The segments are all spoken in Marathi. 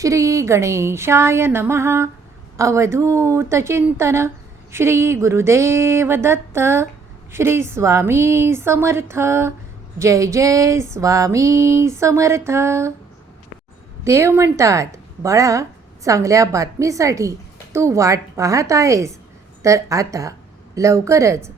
श्री गणेशाय नमः. अवधूतचिंतन श्री गुरुदेव दत्त श्री स्वामी समर्थ. जय जय स्वामी समर्थ. देव म्हणतात बाळा चांगल्या बातमीसाठी तू वाट पाहत आहेस. तर आता लवकरच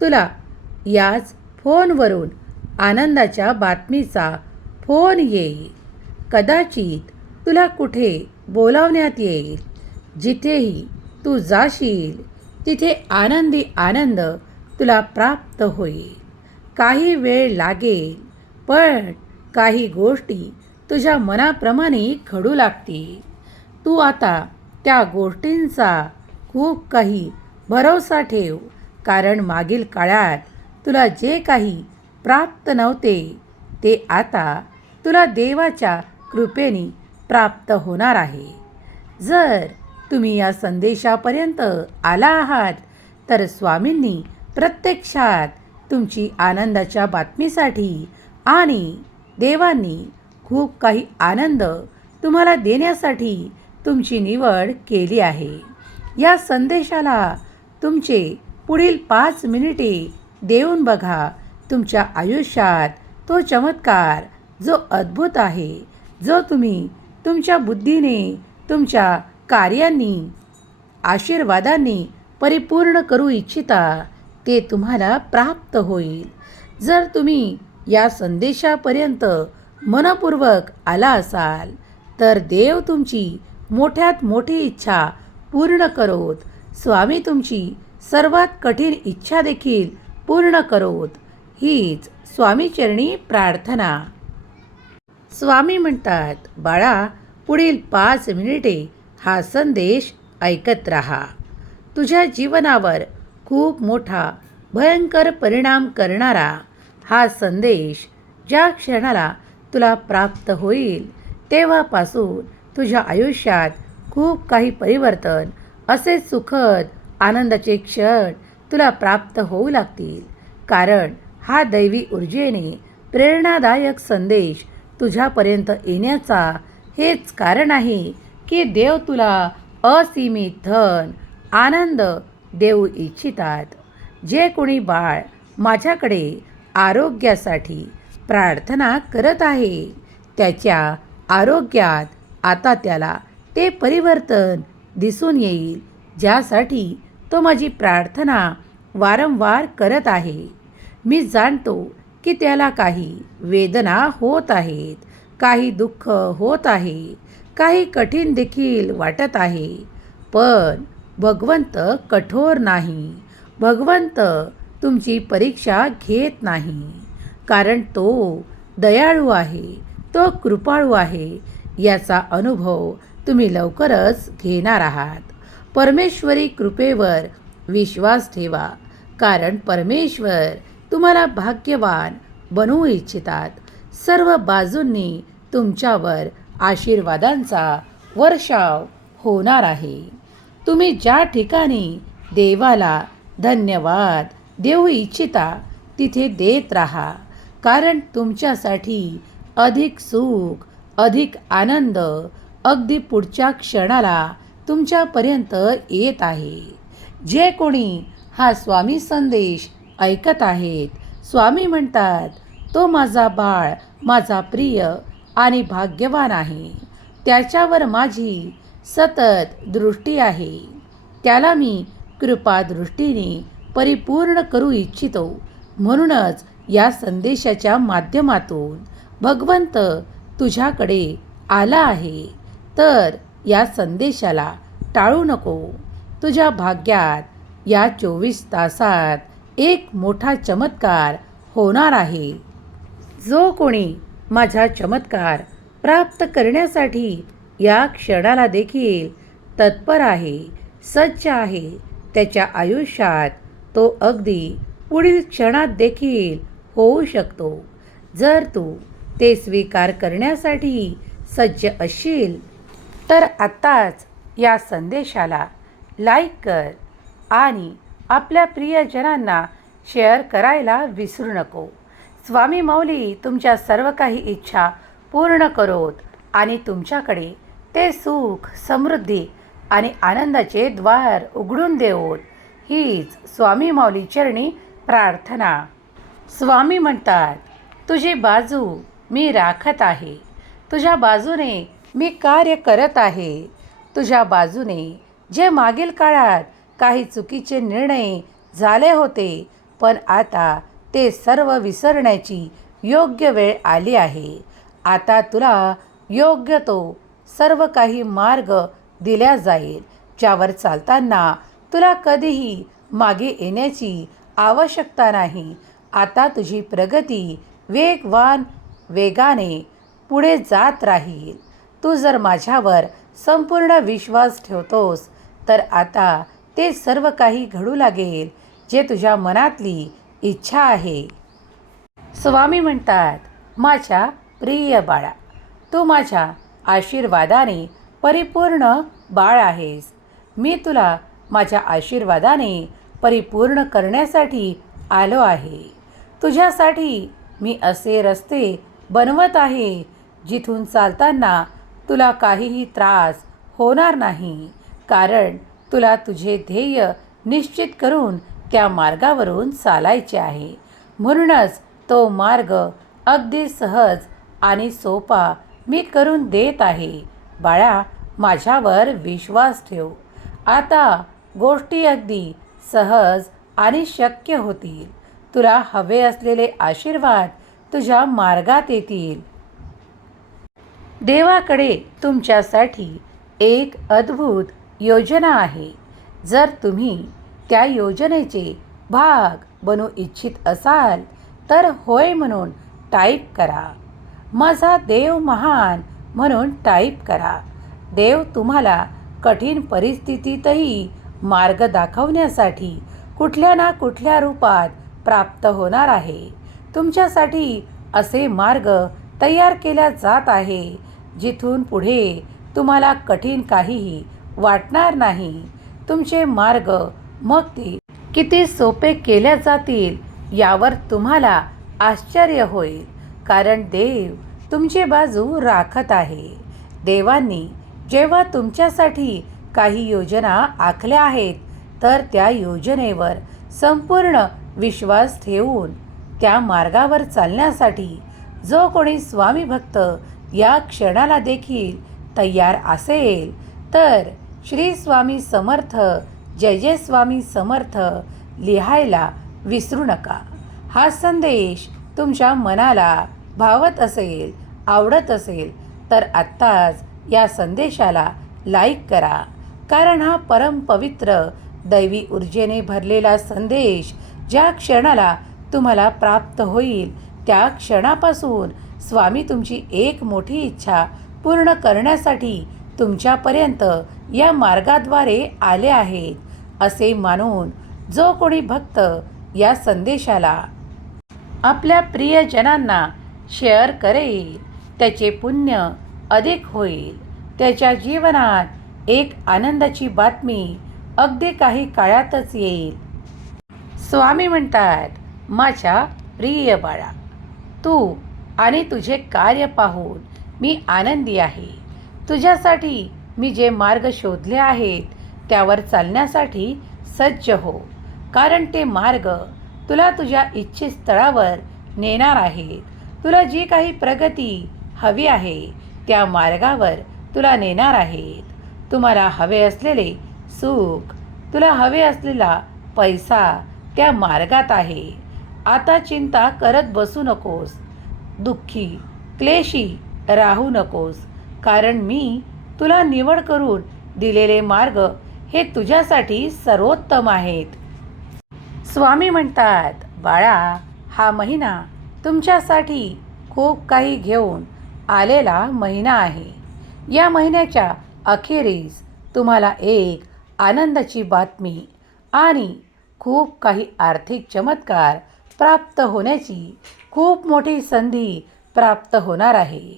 तुला याच फोनवरून आनंदाच्या बातमीचा फोन येईल. कदाचित तुला कुठे बोलावण्यात येईल? जिथेही तू जाशील तिथे आनंदी आनंद तुला प्राप्त होईल. काही वेळ लागेल पण काही गोष्टी तुझ्या मनाप्रमाणे घडू लागतील. तू आता त्या गोष्टींचा खूप काही भरोसा ठेव कारण मागील काळात तुला जे काही प्राप्त नव्हते ते आता तुला देवाच्या कृपेने प्राप्त होणार आहे. जर तुम्ही या संदेशापर्यंत आला आहात तर स्वामींनी प्रत्यक्षात तुमची आनंदाच्या बातमीसाठी आणि देवांनी खूप काही आनंद तुम्हाला देण्यासाठी तुमची निवड केली आहे. या संदेशाला तुमचे पुढील पाच मिनिटे देऊन बघा. तुमच्या आयुष्यात तो चमत्कार जो अद्भुत आहे जो तुम्ही तुमच्या बुद्धीने तुमच्या कार्यांनी आशीर्वादांनी परिपूर्ण करू इच्छिता ते तुम्हाला प्राप्त होईल. जर तुम्ही या संदेशापर्यंत मनपूर्वक आला असाल तर देव तुमची मोठ्यात मोठी इच्छा पूर्ण करोत. स्वामी तुमची सर्वात कठीण इच्छा देखील पूर्ण करोत. हीच स्वामीचरणी प्रार्थना. स्वामी म्हणतात बाळा पुढील पाच मिनिटे हा संदेश ऐकत राहा. तुझ्या जीवनावर खूप मोठा भयंकर परिणाम करणारा हा संदेश ज्या क्षणाला तुला प्राप्त होईल तेव्हापासून तुझ्या आयुष्यात खूप काही परिवर्तन असे सुखद आनंदाचे क्षण तुला प्राप्त होऊ लागतील. कारण हा दैवी ऊर्जेने प्रेरणादायक संदेश तुझ्यापर्यंत येण्याचा हेच कारण आहे की देव तुला असीमित धन आनंद देऊ इच्छितात. जे कोणी बाळ माझ्याकडे आरोग्यासाठी प्रार्थना करत आहे त्याच्या आरोग्यात आता त्याला ते परिवर्तन दिसून येईल ज्यासाठी तो माझी प्रार्थना वारंवार करत आहे. मी जाणतो की त्याला काही वेदना होत आहेत. काही दुःख होत आहे काही कठीण देखील वाटत आहे. पण भगवंत कठोर नाही. भगवंत तुमची परीक्षा घेत नाही. कारण तो दयाळू आहे तो कृपाळू आहे याचा अनुभव तुम्ही लवकरच घेणार आहात. परमेश्वरी कृपेवर विश्वास ठेवा कारण परमेश्वर तुम्हाला भाग्यवान बनवू इच्छितात. सर्व बाजूंनी तुमच्यावर आशीर्वादांचा वर्षाव होणार आहे. तुम्ही ज्या ठिकाणी देवाला धन्यवाद देऊ इच्छिता तिथे देत राहा कारण तुमच्यासाठी अधिक सुख अधिक आनंद अगदी पुढच्या क्षणाला तुमच्यापर्यंत येत आहे. जे कोणी हा स्वामी संदेश ऐकत आहेत स्वामी म्हणतात तो माझा बाळ माझा प्रिय आणि भाग्यवान आहे. त्याच्यावर माझी सतत दृष्टी आहे. त्याला मी कृपादृष्टीने परिपूर्ण करू इच्छितो. म्हणूनच या संदेशाच्या माध्यमातून भगवंत तुझ्याकडे आला आहे. तर या संदेशाला टाळू नको. तुझ्या भाग्यात या चोवीस तासात एक मोठा चमत्कार होणार आहे. जो कोणी माझा चमत्कार प्राप्त करण्यासाठी या क्षणाला देखील तत्पर आहे सज्ज आहे. त्याच्या आयुष्यात तो अगदी पुढील क्षणात देखील होऊ शकतो. जर तू ते स्वीकार करण्यासाठी सज्ज असशील तर आत्ताच या संदेशाला लाईक कर आणि आपल्या प्रियजनांना शेअर करायला विसरू नको. स्वामी माऊली तुमच्या सर्व काही इच्छा पूर्ण करोत आणि तुमच्याकडे ते सुख समृद्धी आणि आनंदाचे द्वार उघडून देवोत. हीच स्वामी माऊली चरणी प्रार्थना. स्वामी म्हणतात तुझी बाजू मी राखत आहे. तुझ्या बाजूने मी कार्य करत आहे. तुझ्या बाजूने जे मागील काळात काही चुकीचे निर्णय झाले होते पण आता ते सर्व विसरण्याची योग्य वेळ आली आहे. आता तुला योग्य तो सर्व काही मार्ग दिल्या जाईल ज्यावर चालताना तुला कधीही मागे येण्याची आवश्यकता नाही. आता तुझी प्रगती वेगवान वेगाने पुढे जात राहील. तू जर माझ्यावर संपूर्ण विश्वास ठेवतोस तर आता ते सर्व काही घडू लागेल जे तुझ्या मनातली इच्छा आहे. स्वामी म्हणतात माझ्या प्रिय बाळा तू माझ्या आशीर्वादाने परिपूर्ण बाळ आहेस. मी तुला माझ्या आशीर्वादाने परिपूर्ण करण्यासाठी आलो आहे. तुझ्यासाठी मी असे रस्ते बनवत आहे जिथून चालताना तुला काहीही त्रास होणार नाही. कारण तुला तुझे ध्येय निश्चित करून त्या मार्गावरून चालायचे आहे. म्हणूनच तो मार्ग अगदी सहज आणि सोपा मी करून देत आहे. बाळा माझ्यावर विश्वास ठेव. आता गोष्टी अगदी सहज आणि शक्य होतील. तुला हवे असलेले आशीर्वाद तुझ्या मार्गात येतील. देवाकडे तुमच्यासाठी एक अद्भुत योजना आहे. जर तुम्ही त्या योजनेचे भाग बनू इच्छित असाल तर होय म्हणून टाईप करा. माझा देव महान म्हणून टाईप करा. देव तुम्हाला कठीण परिस्थितीतही मार्ग दाखवण्यासाठी कुठल्या ना कुठल्या रूपात प्राप्त होणार आहे. तुमच्यासाठी असे मार्ग तयार केल्या जात आहे जिथून पुढे तुम्हाला कठीण काहीही वाटणार नाही. तुमचे मार्ग मग ते किती सोपे केल्या जातील यावर तुम्हाला आश्चर्य होईल. कारण देव तुमची बाजू राखत आहे. देवांनी जेव्हा तुमच्यासाठी काही योजना आखल्या आहेत तर त्या योजनेवर संपूर्ण विश्वास ठेवून त्या मार्गावर चालण्यासाठी जो कोणी स्वामी भक्त या क्षणाला देखील तयार असेल तर श्री स्वामी समर्थ जय जय स्वामी समर्थ लिहायला विसरू नका. हा संदेश तुमच्या मनाला भावत असेल आवडत असेल तर आत्ताच या संदेशाला लाईक करा. कारण हा परम पवित्र दैवी ऊर्जेने भरलेला संदेश ज्या क्षणाला तुम्हाला प्राप्त होईल त्या क्षणापासून स्वामी तुमची एक मोठी इच्छा पूर्ण करण्यासाठी तुमच्यापर्यंत या मार्गाद्वारे आले आहेत. असे मानून जो कोणी भक्त या संदेशाला आपल्या प्रियजनांना शेअर करेल त्याचे पुण्य अधिक होईल. त्याच्या जीवनात एक आनंदाची बातमी अगदी काही काळातच येईल. स्वामी म्हणतात माझ्या प्रिय बाळा तू आणि तुझे कार्य पाहून मी आनंदी आहे. तुझ्यासाठी मी जे मार्ग शोधले आहेत त्यावर चालण्यासाठी सज्ज हो. कारण ते मार्ग तुला तुझ्या इच्छित स्थळावर नेणार आहेत. तुला जी काही प्रगती हवी आहे त्या मार्गावर तुला नेणार आहेत. तुम्हाला हवे असलेले सुख तुला हवे असलेला पैसा त्या मार्गात आहे. आता चिंता करत बसू नकोस. दुःखी क्लेशी राहू नकोस. कारण मी तुला निवड करून दिलेले मार्ग हे तुझ्यासाठी सर्वोत्तम आहेत. स्वामी म्हणतात बाळा हा महिना तुमच्यासाठी खूप काही घेऊन आलेला महिना आहे. या महिन्याच्या अखेरीस तुम्हाला एक आनंदाची बातमी आणि खूप काही आर्थिक चमत्कार प्राप्त होण्याची खूप मोठी संधी प्राप्त होणार आहे.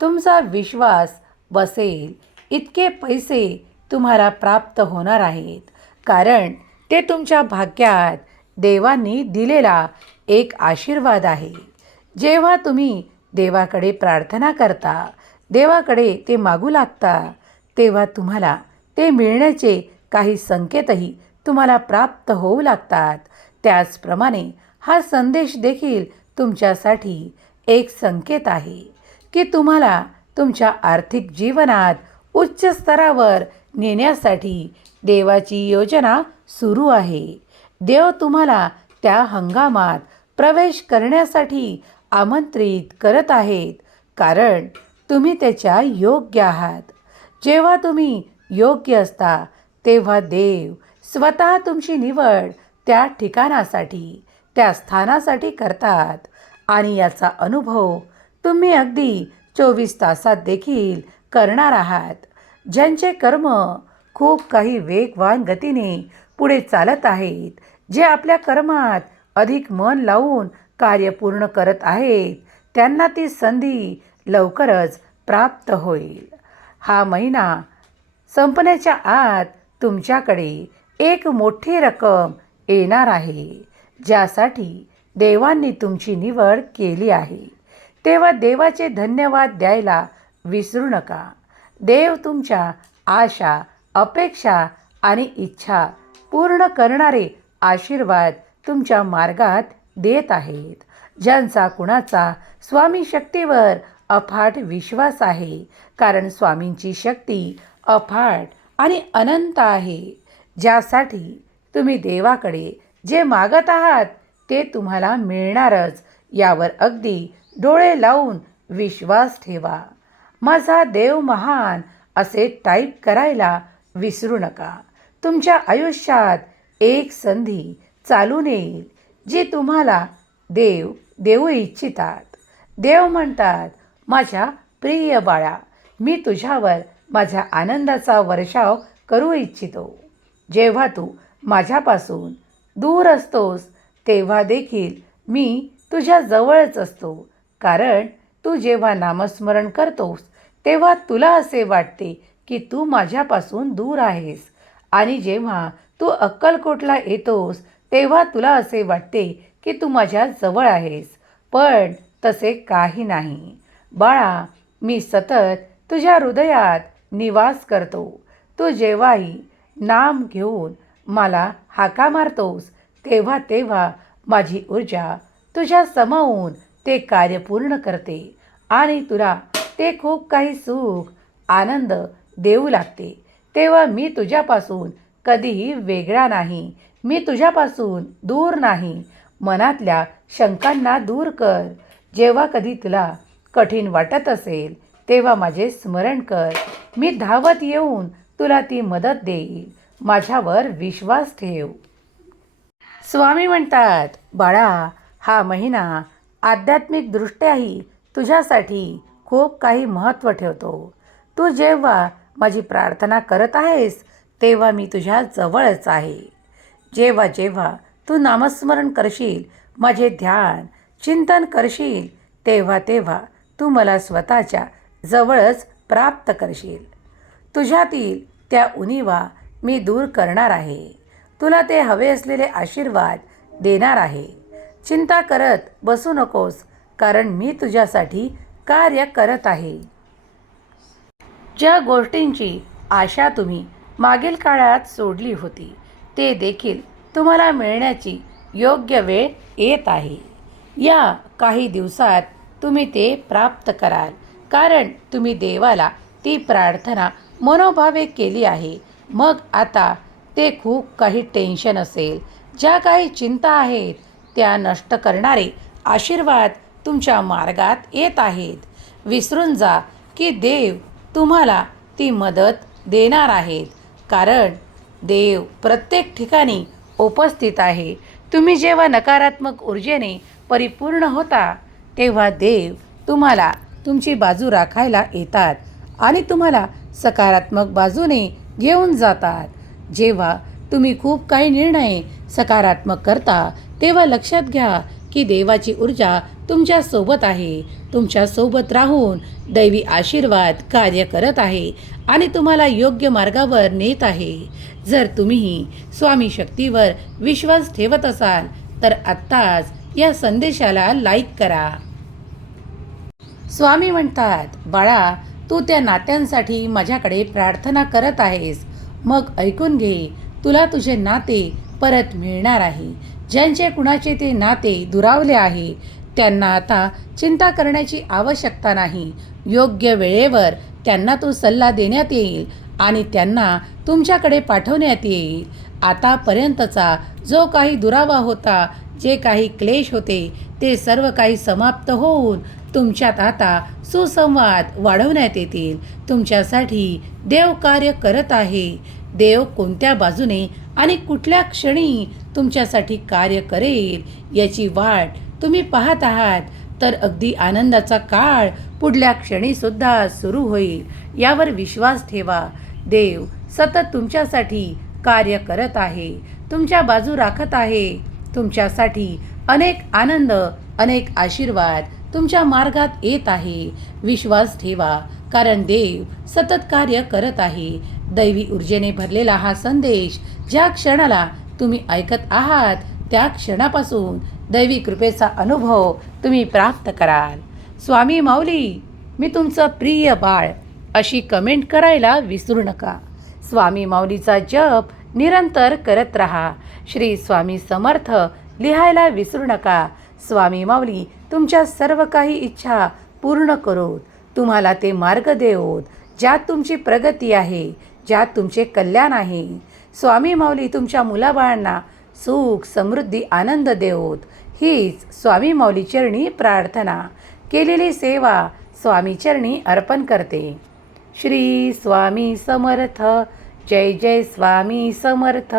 तुमचा विश्वास बसेल इतके पैसे तुम्हाला प्राप्त होणार आहेत. कारण ते तुमच्या भाग्यात देवांनी दिलेला एक आशीर्वाद आहे. जेव्हा तुम्ही देवाकडे प्रार्थना करता देवाकडे ते मागू लागता तेव्हा तुम्हाला ते मिळण्याचे काही संकेतही तुम्हाला प्राप्त होऊ लागतात. त्याचप्रमाणे हा संदेश देखील तुमच्यासाठी एक संकेत आहे की तुम्हाला तुमच्या आर्थिक जीवनात उच्च स्तरावर नेण्यासाठी देवाची योजना सुरू आहे. देव तुम्हाला त्या हंगामात प्रवेश करण्यासाठी आमंत्रित करत आहेत कारण तुम्ही त्याच्या योग्य आहात. जेव्हा तुम्ही योग्य असता तेव्हा देव स्वतः तुमची निवड त्या ठिकाणासाठी त्या स्थानासाठी करतात आणि याचा अनुभव तुम्ही अगदी चोवीस तासात देखील करणार आहात. ज्यांचे कर्म खूप काही वेगवान गतीने पुढे चालत आहेत जे आपल्या कर्मात अधिक मन लावून कार्य पूर्ण करत आहेत त्यांना ती संधी लवकरच प्राप्त होईल. हा महिना संपण्याच्या आत तुमच्याकडे एक मोठी रक्कम येणार आहे ज्यासाठी देवांनी तुमची निवड केली आहे. तेव्हा देवाचे धन्यवाद द्यायला विसरू नका. देव तुमच्या आशा अपेक्षा आणि इच्छा पूर्ण करणारे आशीर्वाद तुमच्या मार्गात देत आहेत. ज्यांचा कुणाचा स्वामी शक्तीवर अफाट विश्वास आहे कारण स्वामींची शक्ती अफाट आणि अनंत आहे. ज्यासाठी तुम्ही देवाकडे जे मागत आहात ते तुम्हाला मिळणारच. यावर अगदी डोळे लावून विश्वास ठेवा. माझा देव महान असे टाईप करायला विसरू नका. तुमच्या आयुष्यात एक संधी चालून येईल जी तुम्हाला देव देऊ इच्छितात. देव म्हणतात माझ्या प्रिय बाळा मी तुझ्यावर माझ्या आनंदाचा वर्षाव करू इच्छितो. जेव्हा तू माझ्यापासून दूर असतोस तेव्हा देखील मी तुझ्या जवळच असतो. कारण तू जेव्हा नामस्मरण करतोस तेव्हा तुला असे वाटते की तू माझ्यापासून दूर आहेस. आणि जेव्हा तू अक्कलकोटला येतोस तेव्हा तुला असे वाटते की तू माझ्या जवळ आहेस. पण तसे काही नाही. बाळा मी सतत तुझ्या हृदयात निवास करतो. तू जेव्हाही नाम घेऊन मला हाका मारतोस तेव्हा तेव्हा माझी ऊर्जा तुझ्या समावून ते कार्य पूर्ण करते आणि तुला ते खूप काही सुख आनंद देऊ लागते. तेव्हा मी तुझ्यापासून कधीही वेगळा नाही. मी तुझ्यापासून दूर नाही. मनातल्या शंकांना दूर कर. जेव्हा कधी तुला कठीण वाटत असेल तेव्हा माझे स्मरण कर. मी धावत येऊन तुला ती मदत देईल. माझ्यावर विश्वास ठेव. स्वामी म्हणतात बाळा हा महिना आध्यात्मिकदृष्ट्याही तुझ्यासाठी खूप काही महत्त्व ठेवतो. तू जेव्हा माझी प्रार्थना करत आहेस तेव्हा मी तुझ्या जवळच आहे. जेव्हा जेव्हा तू नामस्मरण करशील माझे ध्यान चिंतन करशील तेव्हा तेव्हा तू मला स्वतःच्या जवळच प्राप्त करशील. तुझ्यातील त्या उणीवा मी दूर करणार आहे. तुला ते हवे असलेले आशीर्वाद देणार आहे. चिंता करत बसू नकोस कारण मी तुझ्यासाठी कार्य करत आहे. ज्या गोष्टींची आशा तुम्ही मागील काळात सोडली होती ते देखील तुम्हाला मिळण्याची योग्य वेळ येत आहे. या काही दिवसात तुम्ही ते प्राप्त कराल कारण तुम्ही देवाला ती प्रार्थना मनोभावे केली आहे. मग आता ते खूप काही टेन्शन असेल ज्या काही चिंता आहेत त्या नष्ट करणारे आशीर्वाद तुमच्या मार्गात येत आहेत. विसरून जा की देव तुम्हाला ती मदत देणार आहेत. कारण देव प्रत्येक ठिकाणी उपस्थित आहे. तुम्ही जेव्हा नकारात्मक ऊर्जेने परिपूर्ण होता तेव्हा देव तुम्हाला तुमची बाजू राखायला येतात आणि तुम्हाला सकारात्मक बाजूने घेऊन जातात. जेव्हा तुम्ही खूप काही निर्णय सकारात्मक करता तेव्हा लक्षात घ्या की देवाची ऊर्जा तुमच्यासोबत आहे. तुमच्यासोबत राहून दैवी आशीर्वाद कार्य करत आहे आणि तुम्हाला योग्य मार्गावर नेत आहे. जर तुम्हीही स्वामी शक्तीवर विश्वास ठेवत असाल तर आत्ताच या संदेशाला लाईक करा. स्वामी म्हणतात बाळा तू त्या नात्यांसाठी माझ्याकडे प्रार्थना करत आहेस. मग ऐकून घे तुला तुझे नाते परत मिळणार आहे. ज्यांचे कुणाचे ते नाते दुरावले आहे त्यांना आता चिंता करण्याची आवश्यकता नाही. योग्य वेळेवर त्यांना तो सल्ला देण्यात येईल आणि त्यांना तुमच्याकडे पाठवण्यात येईल. आतापर्यंतचा जो काही दुरावा होता जे काही क्लेश होते ते सर्व काही समाप्त होऊन तुमच्यात आता सुसंवाद वाढवण्यात येतील. तुमच्यासाठी देव कार्य करत आहे. देव कोणत्या बाजूने आणि कुठल्या क्षणी तुमच्यासाठी कार्य करेल याची वाट तुम्ही पाहत आहात. तर अगदी आनंदाचा काळ पुढल्या क्षणीसुद्धा सुरू होईल. यावर विश्वास ठेवा. देव सतत तुमच्यासाठी कार्य करत आहे. तुमच्या बाजू राखत आहे. तुमच्यासाठी अनेक आनंद अनेक आशीर्वाद तुमच्या मार्गात येत आहे. विश्वास ठेवा कारण देव सतत कार्य करत आहे. दैवी ऊर्जेने भरलेला हा संदेश ज्या क्षणाला तुम्ही ऐकत आहात त्या क्षणापासून दैवी कृपेचा अनुभव तुम्ही प्राप्त कराल. स्वामी माऊली मी तुमचं प्रिय बाळ अशी कमेंट करायला विसरू नका. स्वामी माऊलीचा जप निरंतर करत राहा. श्री स्वामी समर्थ लिहायला विसरू नका. स्वामी माऊली तुमच्या सर्व काही इच्छा पूर्ण करोत. तुम्हाला ते मार्ग देवोत ज्यात तुमची प्रगती आहे ज्यात तुमचे कल्याण आहे. स्वामी माऊली तुमच्या मुलाबाळांना सुख समृद्धी आनंद देऊत हीच स्वामी माऊली चरणी प्रार्थना. केलेली सेवा स्वामी चरणी अर्पण करते. श्री स्वामी समर्थ. जय जय स्वामी समर्थ.